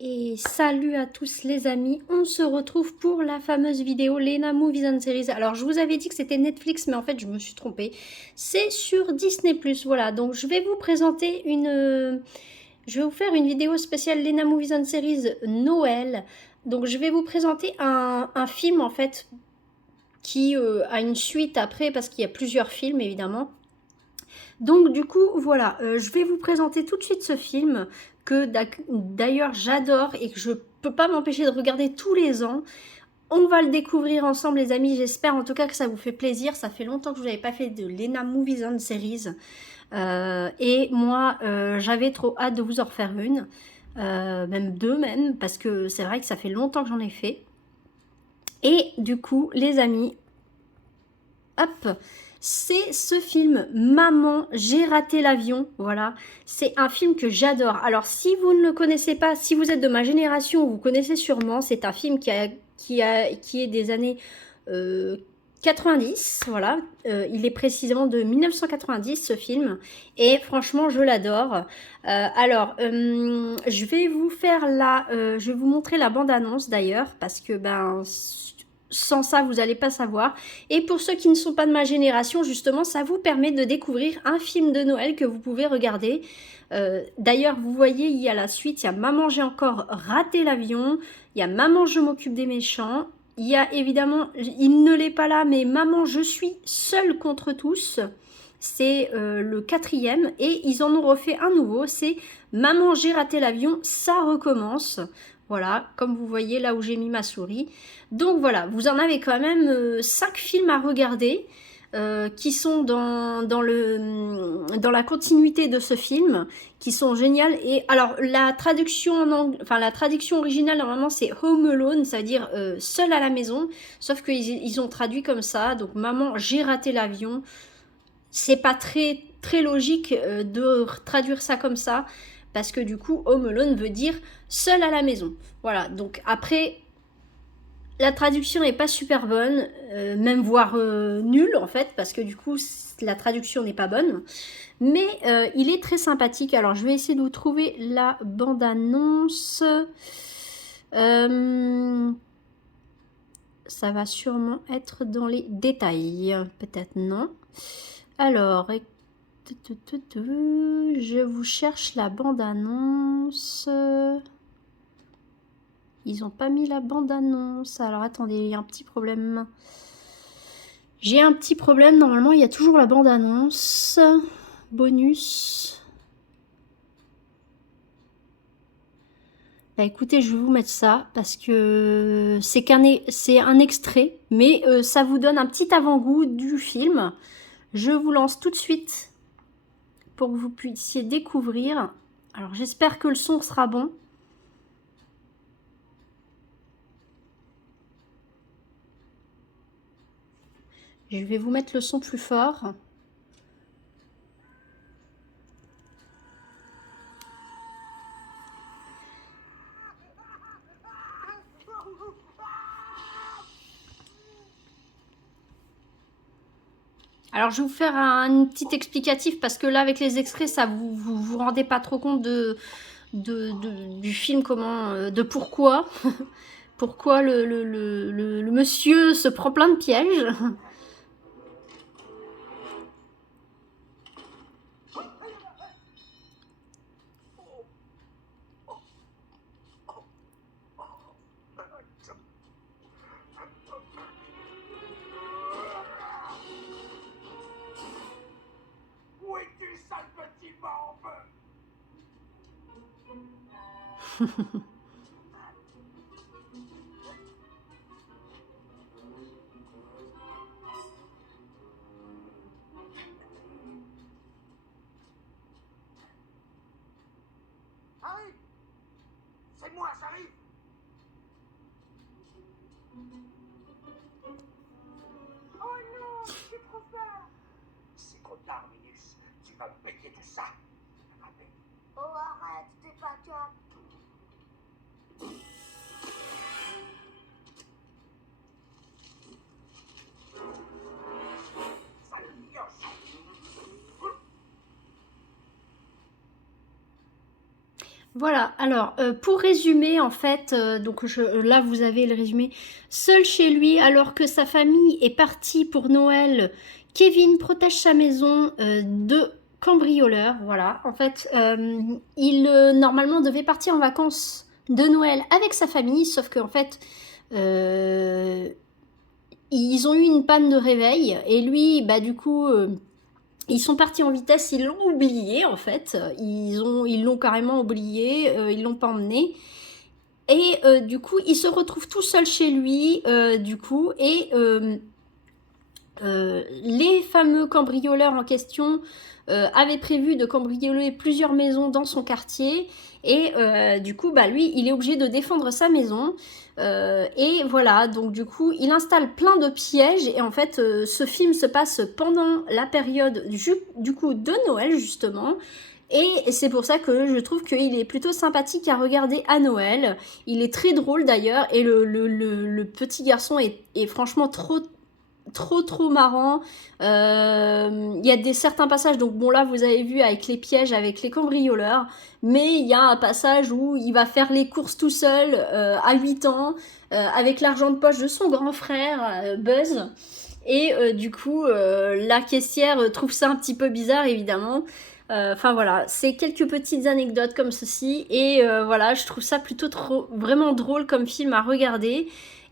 Et salut à tous les amis, on se retrouve pour la fameuse vidéo Lena Movies and Series. Alors je vous avais dit que c'était Netflix, mais en fait je me suis trompée. C'est sur Disney+, voilà. Donc je vais vous présenter je vais vous faire une vidéo spéciale Lena Movies and Series Noël. Donc je vais vous présenter un film en fait qui a une suite après parce qu'il y a plusieurs films évidemment. Donc du coup, voilà, je vais vous présenter tout de suite ce film que d'ailleurs j'adore et que je peux pas m'empêcher de regarder tous les ans. On va le découvrir ensemble les amis, j'espère en tout cas que ça vous fait plaisir. Ça fait longtemps que je n'avais pas fait de Lena Movies and Series. Et moi, j'avais trop hâte de vous en refaire une. Même deux même, parce que c'est vrai que ça fait longtemps que j'en ai fait. Et du coup, les amis, hop, c'est ce film Maman, j'ai raté l'avion. Voilà, c'est un film que j'adore. Alors si vous ne le connaissez pas, si vous êtes de ma génération, vous connaissez sûrement. C'est un film qui est des années 90. Voilà, il est précisément de 1990 ce film. Et franchement, je l'adore. Je vais vous je vais vous montrer la bande-annonce d'ailleurs parce que ben sans ça, vous n'allez pas savoir. Et pour ceux qui ne sont pas de ma génération, justement, ça vous permet de découvrir un film de Noël que vous pouvez regarder. D'ailleurs, vous voyez, il y a la suite, il y a Maman, j'ai encore raté l'avion, il y a Maman, je m'occupe des méchants, il y a évidemment, il ne l'est pas là, mais Maman, je suis seule contre tous. C'est le quatrième et ils en ont refait un nouveau, c'est Maman, j'ai raté l'avion, ça recommence. Voilà, comme vous voyez là où j'ai mis ma souris. Donc voilà, vous en avez quand même 5 films à regarder qui sont dans la continuité de ce film, qui sont géniales. Et alors la traduction la traduction originale normalement c'est Home Alone, ça veut dire seul à la maison, sauf qu'ils ont traduit comme ça. Donc Maman, j'ai raté l'avion. C'est pas très logique de traduire ça comme ça, parce que du coup Home Alone veut dire seul à la maison. Voilà, donc après la traduction n'est pas super bonne, même voire nulle en fait, parce que du coup la traduction n'est pas bonne. Mais il est très sympathique. Alors je vais essayer de vous trouver la bande-annonce. Ça va sûrement être dans les détails. Peut-être non. Alors, je vous cherche la bande-annonce. Ils n'ont pas mis la bande-annonce. Alors attendez, il y a un petit problème. J'ai un petit problème. Normalement, il y a toujours la bande-annonce. Bonus. Bah écoutez, je vais vous mettre ça parce que c'est un extrait, mais ça vous donne un petit avant-goût du film. Je vous lance tout de suite pour que vous puissiez découvrir. Alors j'espère que le son sera bon. Je vais vous mettre le son plus fort. Alors je vais vous faire un petit explicatif parce que là avec les extraits ça vous rendez pas trop compte du film, comment de pourquoi pourquoi le monsieur se prend plein de pièges. Où es-tu, sale petit barbe? c'est moi, j'arrive. Oh non, j'ai trop peur. C'est trop tard, Minus. Tu vas me payer tout ça. Allez. Oh, arrête, t'es pas cap. Sale mioche. Voilà, alors pour résumer en fait, là vous avez le résumé, seul chez lui alors que sa famille est partie pour Noël, Kevin protège sa maison de cambrioleurs, voilà, en fait il normalement devait partir en vacances de Noël avec sa famille, sauf qu'en fait ils ont eu une panne de réveil et lui bah du coup ils sont partis en vitesse, ils l'ont oublié en fait, ils l'ont carrément oublié, ils l'ont pas emmené. Et du coup, il se retrouve tout seul chez lui, du coup, et les fameux cambrioleurs en question avaient prévu de cambrioler plusieurs maisons dans son quartier. Et du coup, bah, lui, il est obligé de défendre sa maison. Et voilà, donc du coup, il installe plein de pièges. Et en fait, ce film se passe pendant la période du coup de Noël, justement. Et c'est pour ça que je trouve qu'il est plutôt sympathique à regarder à Noël. Il est très drôle d'ailleurs. Et le petit garçon est franchement trop marrant. Il y a certains passages, donc bon là vous avez vu avec les pièges, avec les cambrioleurs, mais il y a un passage où il va faire les courses tout seul à 8 ans avec l'argent de poche de son grand frère Buzz. Et du coup la caissière trouve ça un petit peu bizarre évidemment. Enfin voilà, c'est quelques petites anecdotes comme ceci et voilà, je trouve ça plutôt vraiment drôle comme film à regarder.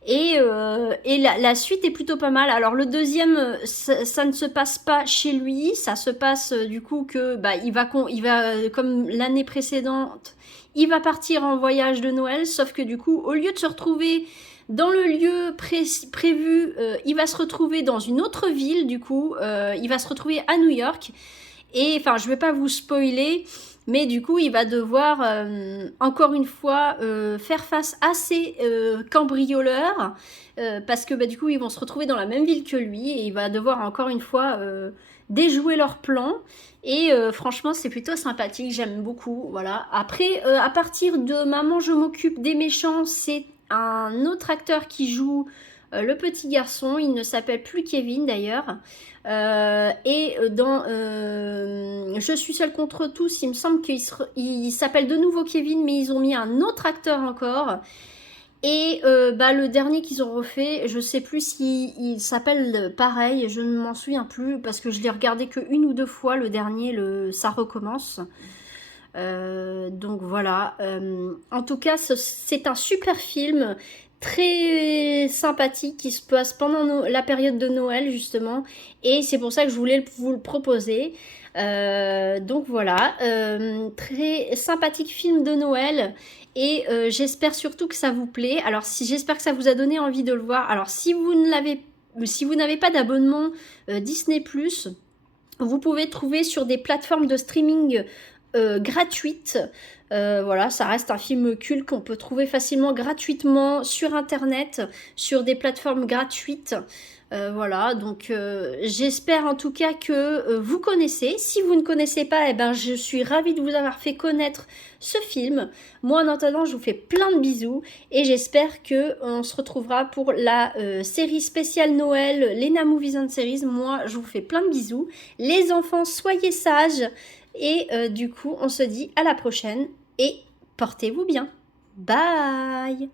Et la suite est plutôt pas mal. Alors le deuxième, ça ne se passe pas chez lui, ça se passe du coup que bah, il va comme l'année précédente, il va partir en voyage de Noël, sauf que du coup, au lieu de se retrouver dans le lieu prévu, il va se retrouver dans une autre ville, du coup, il va se retrouver à New York. Et enfin, je vais pas vous spoiler, mais du coup, il va devoir encore une fois faire face à ces cambrioleurs parce que bah, du coup, ils vont se retrouver dans la même ville que lui et il va devoir encore une fois déjouer leur plan. Et franchement, c'est plutôt sympathique, j'aime beaucoup. Voilà. Après, à partir de Maman, je m'occupe des méchants, c'est un autre acteur qui joue le petit garçon. Il ne s'appelle plus Kevin d'ailleurs. Et dans Je suis seule contre tous, il me semble qu'il s'appelle de nouveau Kevin, mais ils ont mis un autre acteur encore. Et bah, le dernier qu'ils ont refait, je sais plus s'il s'appelle pareil, je ne m'en souviens plus parce que je l'ai regardé que une ou deux fois, le dernier, ça recommence. Donc voilà, en tout cas c'est un super film, très sympathique qui se passe pendant la période de Noël justement, et c'est pour ça que je voulais vous le proposer. Donc voilà, très sympathique film de Noël. Et j'espère surtout que ça vous plaît. Alors j'espère que ça vous a donné envie de le voir. Alors si vous n'avez pas d'abonnement Disney+, vous pouvez trouver sur des plateformes de streaming gratuites. Voilà, ça reste un film culte qu'on peut trouver facilement gratuitement sur internet, sur des plateformes gratuites. Voilà, donc j'espère en tout cas que vous connaissez. Si vous ne connaissez pas, eh ben, je suis ravie de vous avoir fait connaître ce film. Moi en attendant, je vous fais plein de bisous et j'espère qu'on se retrouvera pour la série spéciale Noël, Lena Movies and Series. Moi, je vous fais plein de bisous. Les enfants, soyez sages et du coup, on se dit à la prochaine et portez-vous bien. Bye!